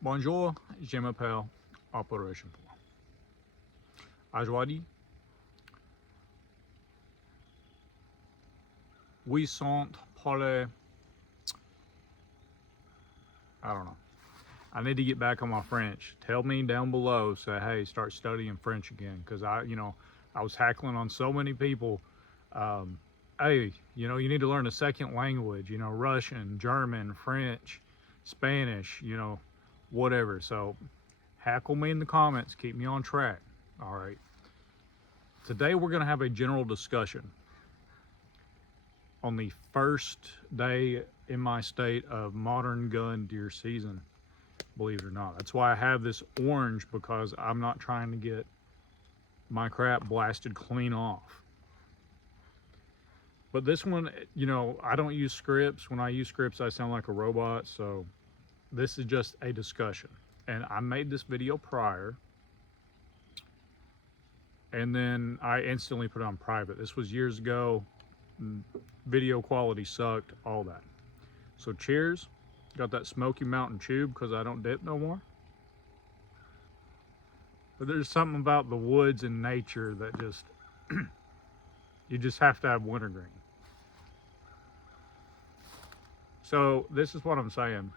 Bonjour, je m'appelle Operation pour. Aujourd'hui, we sont parler. I don't know. I need to get back on my French. Tell me down below, say, hey, start studying French again. Because I was hackling on so many people. Um, hey, you need to learn a second language, Russian, German, French, Spanish, whatever. So hackle me in the comments. Keep me on track. All right. Today we're going to have a general discussion on the first day in my state of modern gun deer season, believe it or not. That's why I have this orange, because I'm not trying to get my crap blasted clean off. But this one, I don't use scripts. When I use scripts, I sound like a robot. So this is just a discussion. And I made this video prior, and then I instantly put it on private. This was years ago. Video quality sucked, all that. So cheers. Got that Smoky Mountain Tube because I don't dip no more. But there's something about the woods and nature that just you just have to have wintergreen. So this is what I'm saying.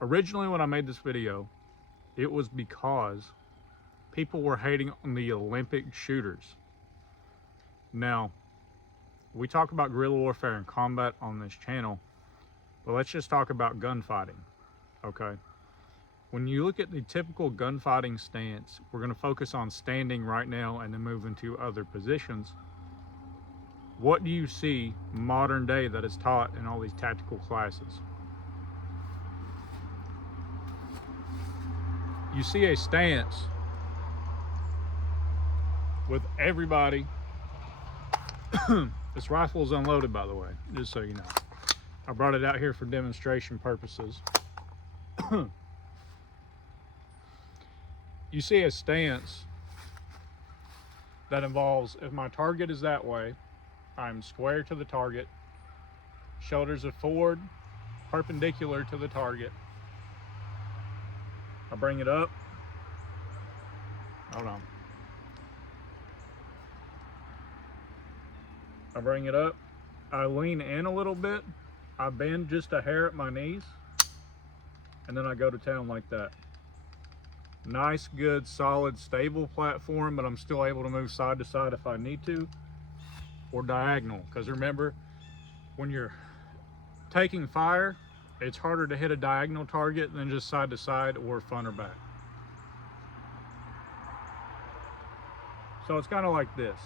Originally when I made this video, it was because people were hating on the Olympic shooters. Now, we talk about guerrilla warfare and combat on this channel, but let's just talk about gunfighting, okay? When you look at the typical gunfighting stance, we're going to focus on standing right now and then move into other positions. What do you see modern day that is taught in all these tactical classes? You see a stance with everybody. This rifle is unloaded, by the way, just so you know. I brought it out here for demonstration purposes. You see a stance that involves, if my target is that way, I'm square to the target, shoulders are forward, perpendicular to the target. I bring it up. Hold on. I bring it up. I lean in a little bit. I bend just a hair at my knees. And then I go to town like that. Nice, good, solid, stable platform, but I'm still able to move side to side if I need to, or diagonal. Because remember, when you're taking fire, it's harder to hit a diagonal target than just side to side or front or back. So it's kind of like this.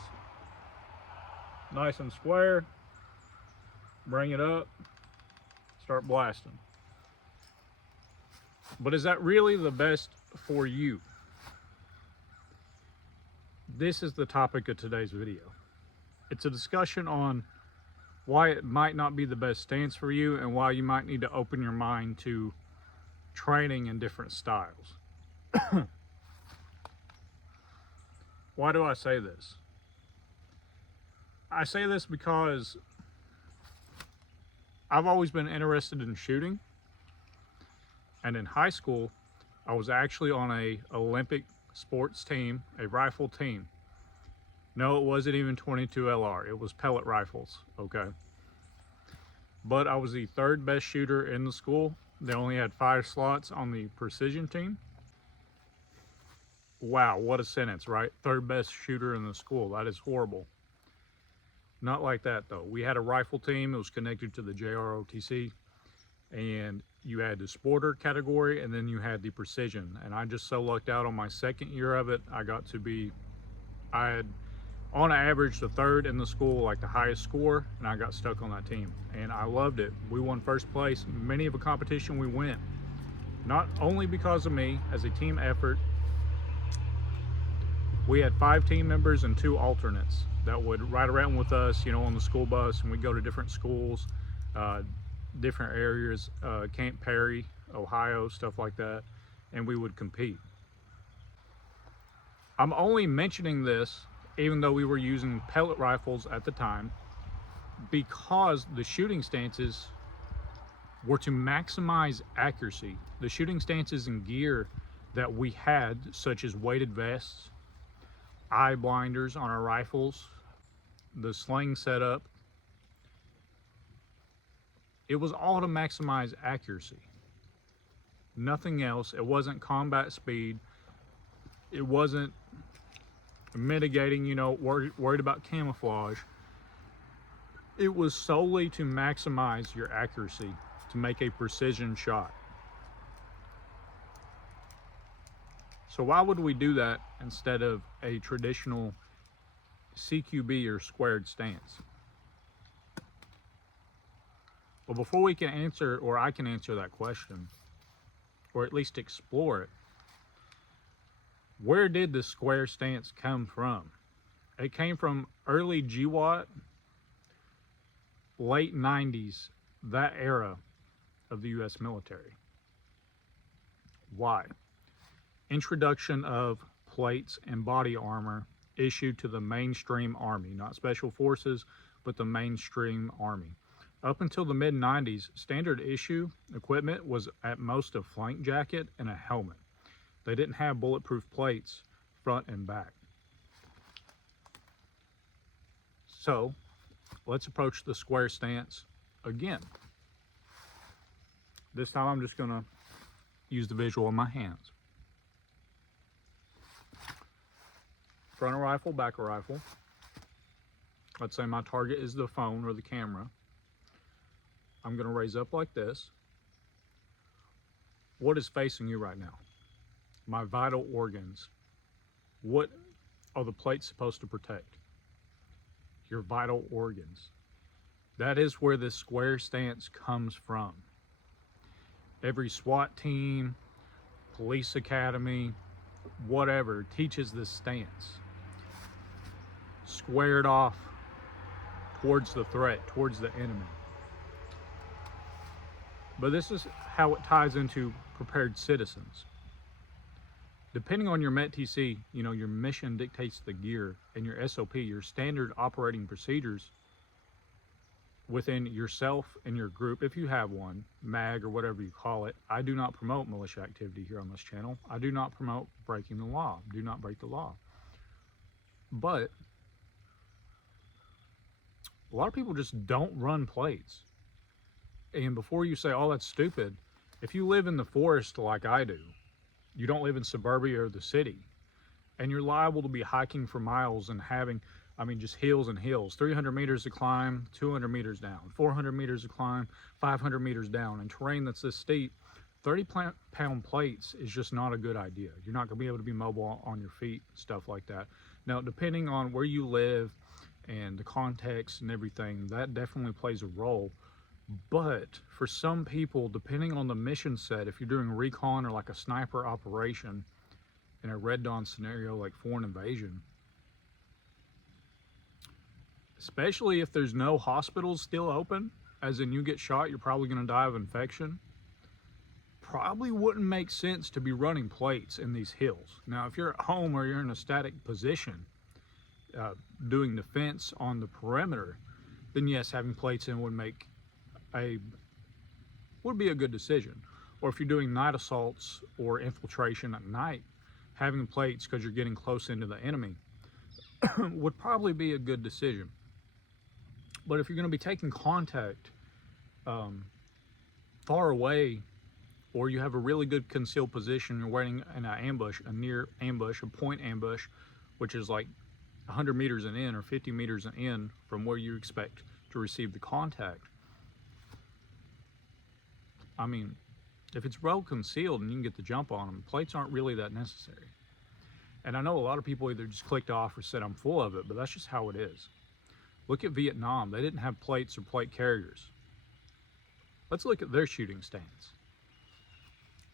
Nice and square. Bring it up. Start blasting. But is that really the best for you? This is the topic of today's video. It's a discussion on why it might not be the best stance for you and why you might need to open your mind to training in different styles. Why do I say this? I say this because I've always been interested in shooting. And in high school, I was actually on a Olympic sports team, a rifle team. No, it wasn't even 22 LR. It was pellet rifles, okay? But I was the third best shooter in the school. They only had 5 slots on the precision team. Wow, what a sentence, right? Third best shooter in the school. That is horrible. Not like that, though. We had a rifle team. It was connected to the JROTC. And you had the sporter category, and then you had the precision. And I just so lucked out on my second year of it. I had on average the third in the school, like the highest score, and I got stuck on that team. And I loved it. We won first place. Many of a competition we went. Not only because of me, as a team effort. We had 5 team members and 2 alternates that would ride around with us, on the school bus, and we'd go to different schools, different areas, Camp Perry, Ohio, stuff like that, and we would compete. I'm only mentioning this, even though we were using pellet rifles at the time, because the shooting stances were to maximize accuracy. The shooting stances and gear that we had, such as weighted vests, eye blinders on our rifles, the sling setup, it was all to maximize accuracy. Nothing else. It wasn't combat speed. It wasn't mitigating, worried about camouflage. It was solely to maximize your accuracy, to make a precision shot. So why would we do that instead of a traditional CQB or squared stance? Well, before we can answer, or I can answer that question, or at least explore it, where did the square stance come from? It came from early GWAT, late 90s, that era of the US military. Why? Introduction of plates and body armor issued to the mainstream army, not special forces, but the mainstream army. Up until the mid-90s, standard issue equipment was at most a flank jacket and a helmet. They didn't have bulletproof plates front and back. So let's approach the square stance again. This time I'm just gonna use the visual in my hands. Front of rifle, back of rifle. Let's say my target is the phone or the camera. I'm gonna raise up like this. What is facing you right now? My vital organs. What are the plates supposed to protect? Your vital organs. That is where this square stance comes from. Every SWAT team, police academy, whatever, teaches this stance. Squared off towards the threat, towards the enemy. But this is how it ties into prepared citizens. Depending on your METTC, your mission dictates the gear, and your SOP, your standard operating procedures within yourself and your group, if you have one, MAG or whatever you call it. I do not promote militia activity here on this channel. I do not promote breaking the law. Do not break the law. But a lot of people just don't run plates. And before you say, oh, that's stupid, if you live in the forest like I do, you don't live in suburbia or the city, and you're liable to be hiking for miles and having, just hills and hills, 300 meters to climb, 200 meters down, 400 meters to climb, 500 meters down, and terrain that's this steep, 30-pound plates is just not a good idea. You're not going to be able to be mobile on your feet, stuff like that. Now, depending on where you live and the context and everything, that definitely plays a role. But for some people, depending on the mission set, if you're doing recon or like a sniper operation in a Red Dawn scenario like foreign invasion, especially if there's no hospitals still open, as in you get shot, you're probably going to die of infection, probably wouldn't make sense to be running plates in these hills. Now, if you're at home or you're in a static position doing defense on the perimeter, then yes, having plates in would be a good decision. Or if you're doing night assaults or infiltration at night, having plates because you're getting close into the enemy would probably be a good decision. But if you're going to be taking contact far away, or you have a really good concealed position, you're waiting in an ambush, a near ambush, a point ambush, which is like 100 meters in or 50 meters in from where you expect to receive the contact. If it's well concealed and you can get the jump on them, plates aren't really that necessary. And I know a lot of people either just clicked off or said I'm full of it, but that's just how it is. Look at Vietnam. They didn't have plates or plate carriers. Let's look at their shooting stance.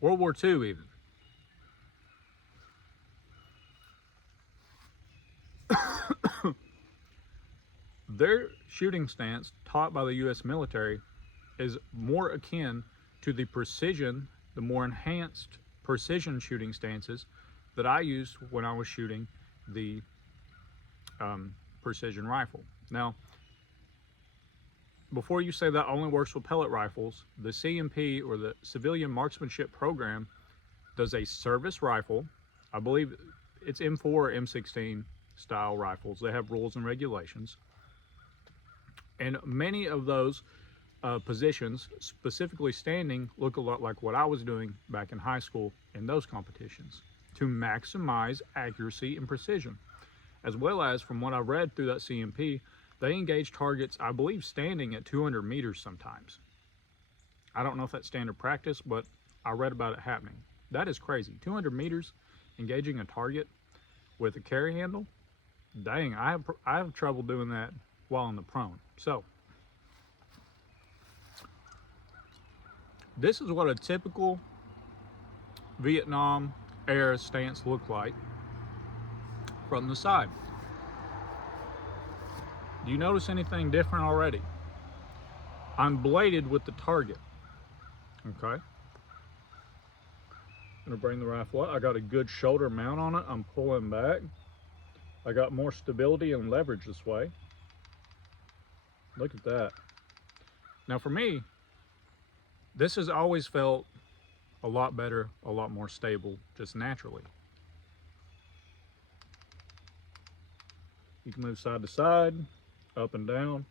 World War II even. Their shooting stance, taught by the US military, is more akin to the precision, the more enhanced precision shooting stances that I used when I was shooting the precision rifle. Now, before you say that only works with pellet rifles, the CMP, or the Civilian Marksmanship Program, does a service rifle. I believe it's M4 or M16 style rifles. They have rules and regulations. And many of those positions, specifically standing, look a lot like what I was doing back in high school in those competitions to maximize accuracy and precision. As well as, from what I read through that CMP, they engage targets, I believe, standing at 200 meters sometimes. I don't know if that's standard practice, but I read about it happening. That is crazy. 200 meters engaging a target with a carry handle. Dang, I have trouble doing that while in the prone. So this is what a typical Vietnam era stance looked like from the side. Do you notice anything different already? I'm bladed with the target. Okay. I'm gonna bring the rifle up. I got a good shoulder mount on it. I'm pulling back. I got more stability and leverage this way. Look at that. Now for me, this has always felt a lot better, a lot more stable, just naturally. You can move side to side, up and down,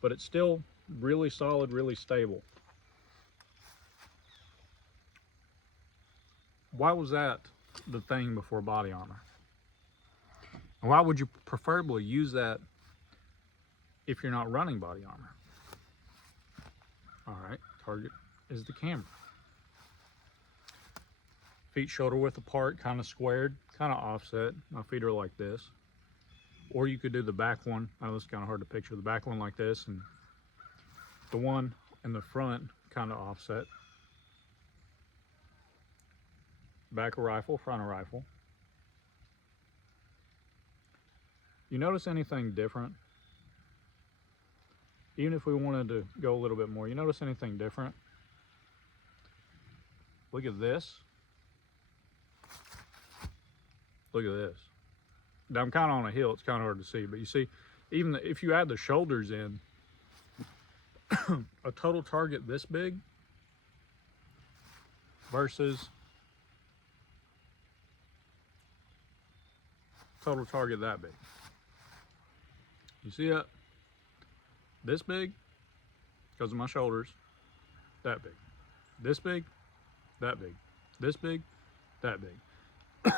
but it's still really solid, really stable. Why was that the thing before body armor? And why would you preferably use that if you're not running body armor? All right, target is the camera. Feet shoulder width apart, kind of squared, kind of offset. My feet are like this. Or you could do the back one. I know it's kind of hard to picture. The back one like this, and the one in the front kind of offset. Back of rifle, front of rifle. You notice anything different? Even if we wanted to go a little bit more, you notice anything different? Look at this. Look at this. Now I'm kind of on a hill, it's kind of hard to see, but you see, even if you add the shoulders in, a total target this big versus total target that big. You see that? This big, because of my shoulders, that big. This big, that big. This big, that big.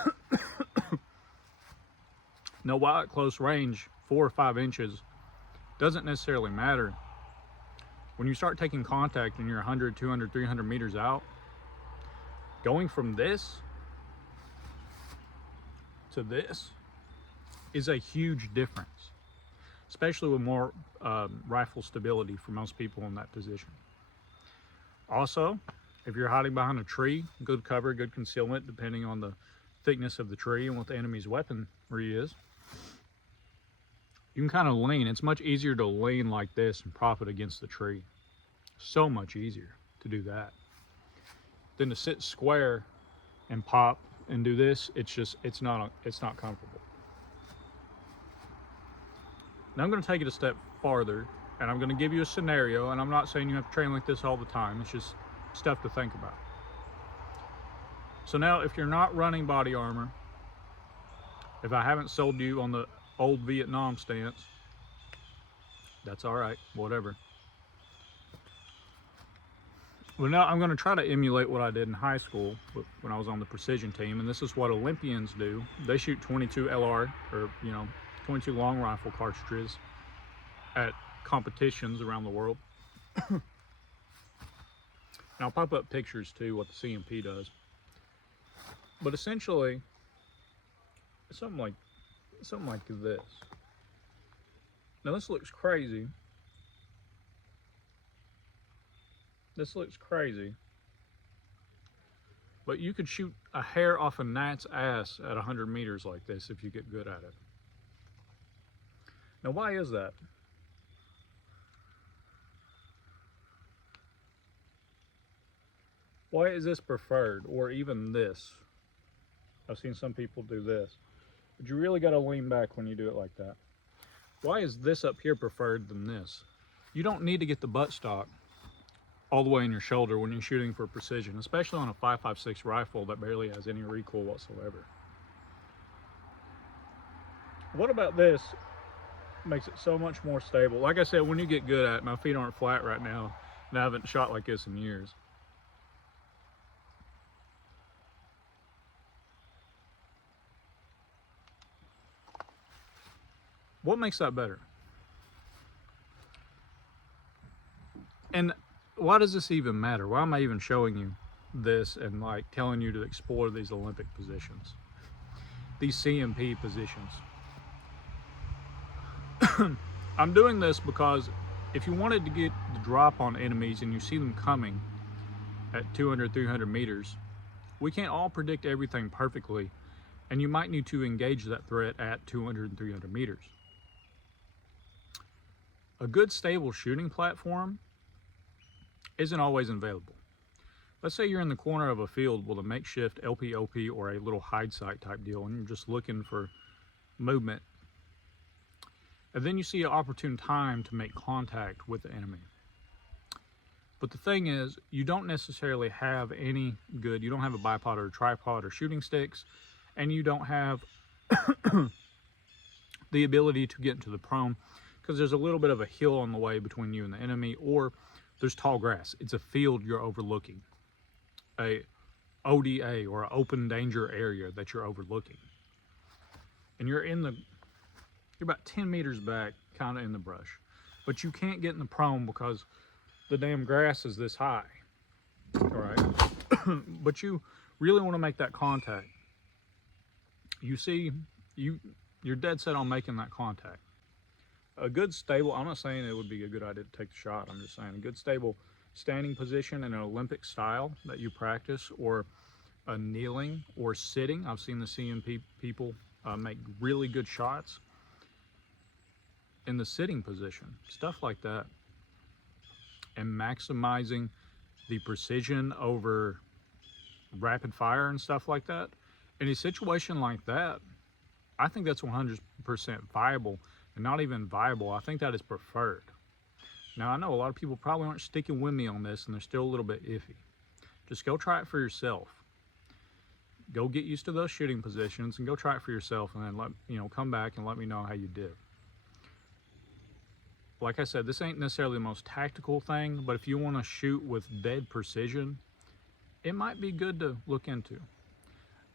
Now, while at close range, 4 or 5 inches doesn't necessarily matter. When you start taking contact and you're 100, 200, 300 meters out, going from this to this is a huge difference, especially with more rifle stability for most people in that position. Also, if you're hiding behind a tree, good cover, good concealment, depending on the thickness of the tree and what the enemy's weaponry is, you can kind of lean. It's much easier to lean like this and prop it against the tree. So much easier to do that than to sit square and pop and do this. It's not comfortable. Now I'm going to take it a step farther, and I'm going to give you a scenario, and I'm not saying you have to train like this all the time. It's just stuff to think about. So now, if you're not running body armor, if I haven't sold you on the old Vietnam stance, that's all right, whatever. Well, now I'm going to try to emulate what I did in high school when I was on the precision team, and this is what Olympians do. They shoot 22 LR, or 22 long rifle cartridges at competitions around the world. And I'll pop up pictures too, what the CMP does. But essentially, something like this. Now this looks crazy. This looks crazy. But you could shoot a hair off a gnat's ass at 100 meters like this if you get good at it. Now why is that? Why is this preferred, or even this? I've seen some people do this. But you really got to lean back when you do it like that. Why is this up here preferred than this? you don't need to get the buttstock all the way in your shoulder when you're shooting for precision, especially on a 5.56 rifle that barely has any recoil whatsoever. What about this makes it so much more stable? Like I said, when you get good at it, my feet aren't flat right now, and I haven't shot like this in years. What makes that better? And why does this even matter? Why am I even showing you this and like telling you to explore these Olympic positions, these CMP positions? I'm doing this because if you wanted to get the drop on enemies and you see them coming at 200, 300 meters, we can't all predict everything perfectly, and you might need to engage that threat at 200 and 300 meters. A good stable shooting platform isn't always available. Let's say you're in the corner of a field with a makeshift LPOP or a little hide site type deal, and you're just looking for movement. And then you see an opportune time to make contact with the enemy. But the thing is, you don't necessarily have any good, you don't have a bipod or a tripod or shooting sticks, and you don't have the ability to get into the prone because there's a little bit of a hill on the way between you and the enemy, or there's tall grass. It's a field you're overlooking, a ODA or an open danger area that you're overlooking. And you're about 10 meters back, kind of in the brush. But you can't get in the prone because the damn grass is this high, all right? But you really want to make that contact. You see, you're dead set on making that contact. A good stable, I'm not saying it would be a good idea to take the shot, I'm just saying a good stable standing position in an Olympic style that you practice, or a kneeling or sitting. I've seen the CMP people make really good shots in the sitting position, stuff like that. And maximizing the precision over rapid fire and stuff like that. In a situation like that, I think that's 100% viable, and not even viable. I think that is preferred. Now, I know a lot of people probably aren't sticking with me on this, and they're still a little bit iffy. Just go try it for yourself. Go get used to those shooting positions and go try it for yourself, and then come back and let me know how you did. Like I said, this ain't necessarily the most tactical thing, but if you want to shoot with dead precision, it might be good to look into.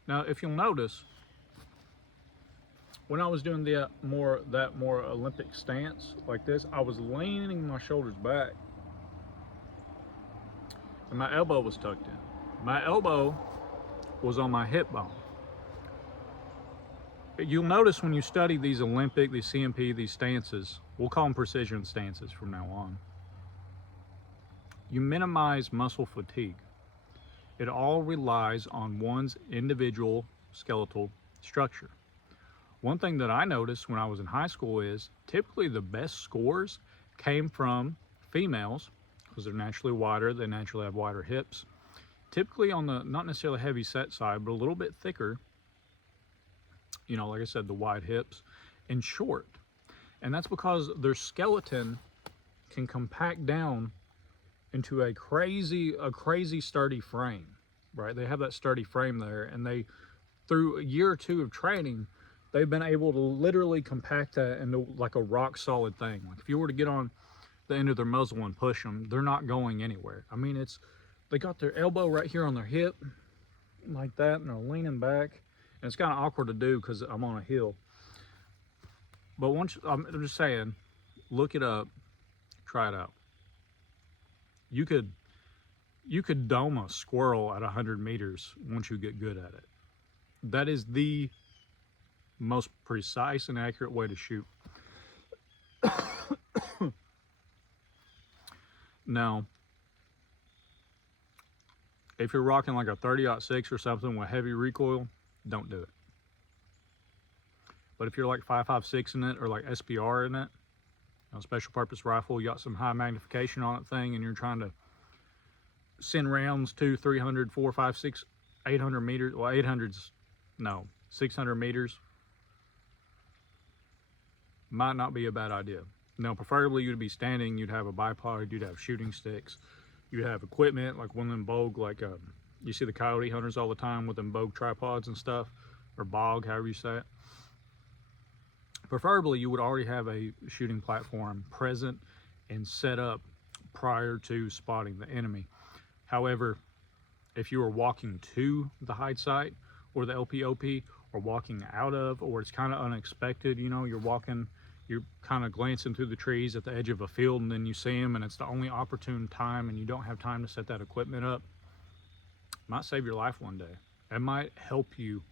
Now, if you'll notice, when I was doing that more Olympic stance like this, I was leaning my shoulders back and my elbow was tucked in. My elbow was on my hip bone. You'll notice when you study these Olympic, these CMP, these stances, we'll call them precision stances from now on, you minimize muscle fatigue. It all relies on one's individual skeletal structure. One thing that I noticed when I was in high school is typically the best scores came from females because they're naturally wider, they naturally have wider hips. Typically on the not necessarily heavy set side, but a little bit thicker, like I said, the wide hips, and short. And that's because their skeleton can compact down into a crazy sturdy frame, right? They have that sturdy frame there, and they, through a year or two of training, they've been able to literally compact that into like a rock solid thing. Like if you were to get on the end of their muzzle and push them, they're not going anywhere. I mean, they got their elbow right here on their hip like that, and they're leaning back. And it's kind of awkward to do because I'm on a hill. But I'm just saying, look it up, try it out. You could dome a squirrel at 100 meters once you get good at it. That is the most precise and accurate way to shoot. Now, if you're rocking like a 30-06 or something with heavy recoil, don't do it. But if you're like 5.56 in it, or like SPR in it, special purpose rifle, you got some high magnification on it thing, and you're trying to send rounds to 300, 4, 5, 6, 800 meters, well 800's, no, 600 meters, might not be a bad idea. Now, preferably you'd be standing, you'd have a bipod, you'd have shooting sticks, you'd have equipment like one of them bogue, like you see the coyote hunters all the time with them bogue tripods and stuff, or bog, however you say it. Preferably you would already have a shooting platform present and set up prior to spotting the enemy. However, if you are walking to the hide site or the LPOP, or walking out of, or it's kind of unexpected, you know, you're kind of glancing through the trees at the edge of a field and then you see them and it's the only opportune time and you don't have time to set that equipment up, it might save your life one day. It might help you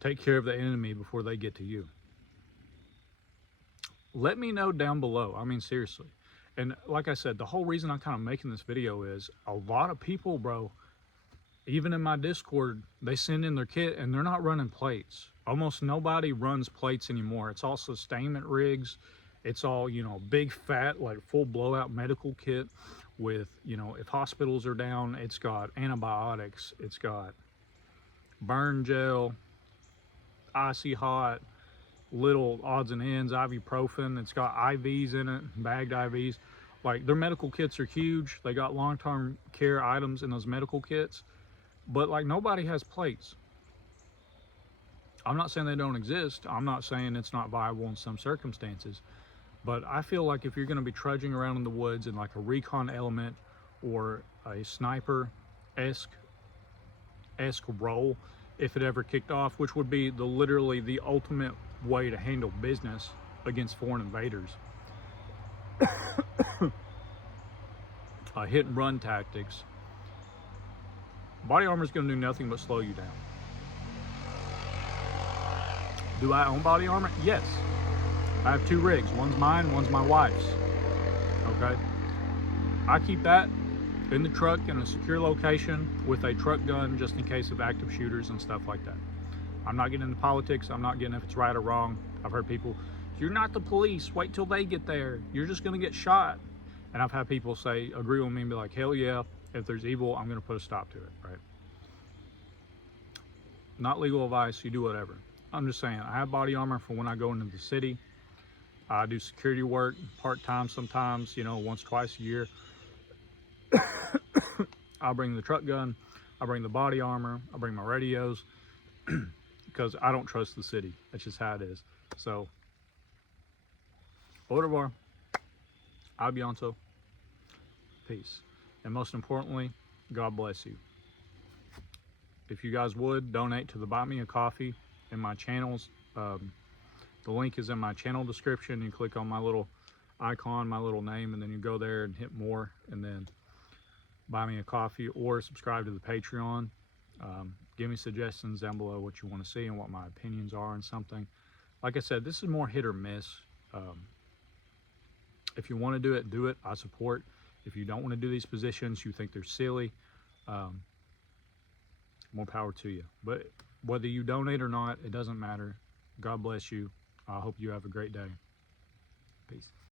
take care of the enemy before they get to you. Let me know down below. I mean, seriously. And like I said, the whole reason I'm kind of making this video is a lot of people, bro, even in my Discord, they send in their kit and they're not running plates. Almost nobody runs plates anymore. It's all sustainment rigs. It's all, you know, big fat, like full blowout medical kit with, you know, if hospitals are down, it's got antibiotics, it's got burn gel, icy hot, little odds and ends, ibuprofen. It's got IVs in it, bagged IVs. Like, their medical kits are huge. They got long-term care items in those medical kits, but like nobody has plates. I'm not saying they don't exist. I'm not saying it's not viable in some circumstances, but I feel like if you're going to be trudging around in the woods in like a recon element or a sniper-esque role, if it ever kicked off, which would be literally the ultimate way to handle business against foreign invaders. Hit and run tactics. Body armor is going to do nothing but slow you down. Do I own body armor? Yes. I have 2 rigs. One's mine, one's my wife's. Okay? I keep that in the truck in a secure location with a truck gun just in case of active shooters and stuff like that. I'm not getting into politics. I'm not getting if it's right or wrong. I've heard people, you're not the police. Wait till they get there. You're just going to get shot. And I've had people say, agree with me and be like, hell yeah, if there's evil, I'm going to put a stop to it, right? Not legal advice. You do whatever. I'm just saying, I have body armor for when I go into the city. I do security work part-time sometimes, you know, once, twice a year. I'll bring the truck gun, I bring the body armor, I bring my radios, because I don't trust the city. That's just how it is. So, au revoir, a bientôt, peace. And most importantly, God bless you. If you guys would, donate to the Buy Me a Coffee in my channels. The link is in my channel description. You click on my little icon, my little name, and then you go there and hit more, and then buy me a coffee or subscribe to the Patreon. Give me suggestions down below what you want to see and what my opinions are on something. Like I said, this is more hit or miss. If you want to do it, I support. If you don't want to do these positions, you think they're silly, more power to you. But whether you donate or not, it doesn't matter. God bless you. I hope you have a great day. Peace.